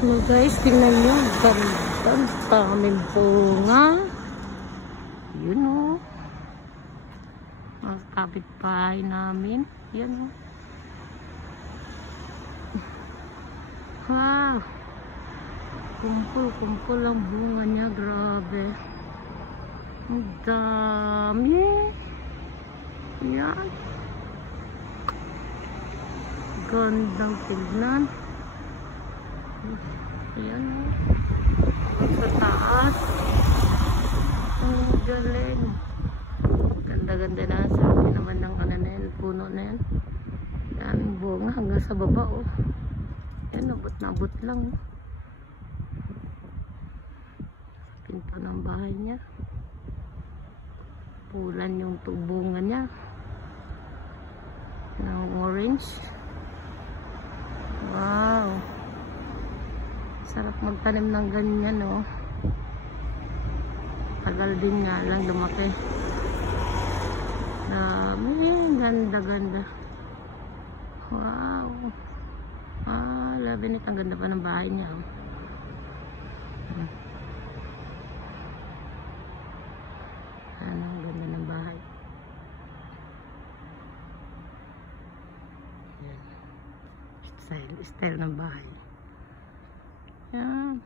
Hello guys, tingnan nyo. Ganda. Ang daming bunga. Yun o. Ang kapitbahay namin. Yan o. Wow. Kumpul ang bunga niya. Grabe. Ang dami. Yan. Gandang tignan. Ayan o. Sa taas. Ang galing. Ganda-ganda na. Sabi naman ng ano na yan, puno na yan. Daming bunga hanggang sa baba o. Ayan, abot na abot lang. Pinto ng bahay niya. Pulan yung bunga niya. Ng orange. Wow. Sarap magtanim ng ganyan, oh. Tagal din nga lang lumaki. Ganda. Wow. Labi nito. Ang ganda pa ng bahay niya, oh. Ano, ang ganda ng bahay. Yan. Style ng bahay. Yan.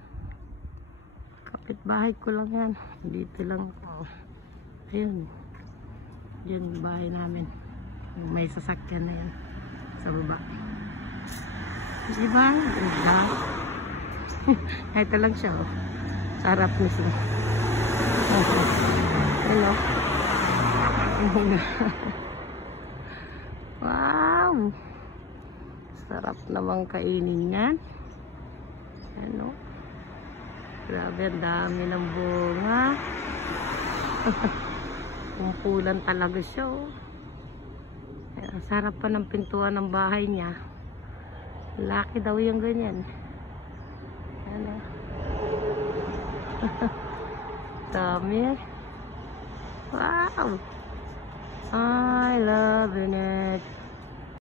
Kapitbahay ko lang yan. Dito lang ako. Ayun. Yan yung bahay namin. May sasakyan na yan. Sa baba. Diba? Ganda. Ito lang siya. Oh. Sarap mismo. Hello. Wow. Sarap namang kainin yan. Ano? Grabe, ang dami ng bunga. Kumpulan talaga siya, oh. Ang sarap pa ng pintuan ng bahay niya. Laki daw yung ganyan. Ano? Dami. Wow. I love it.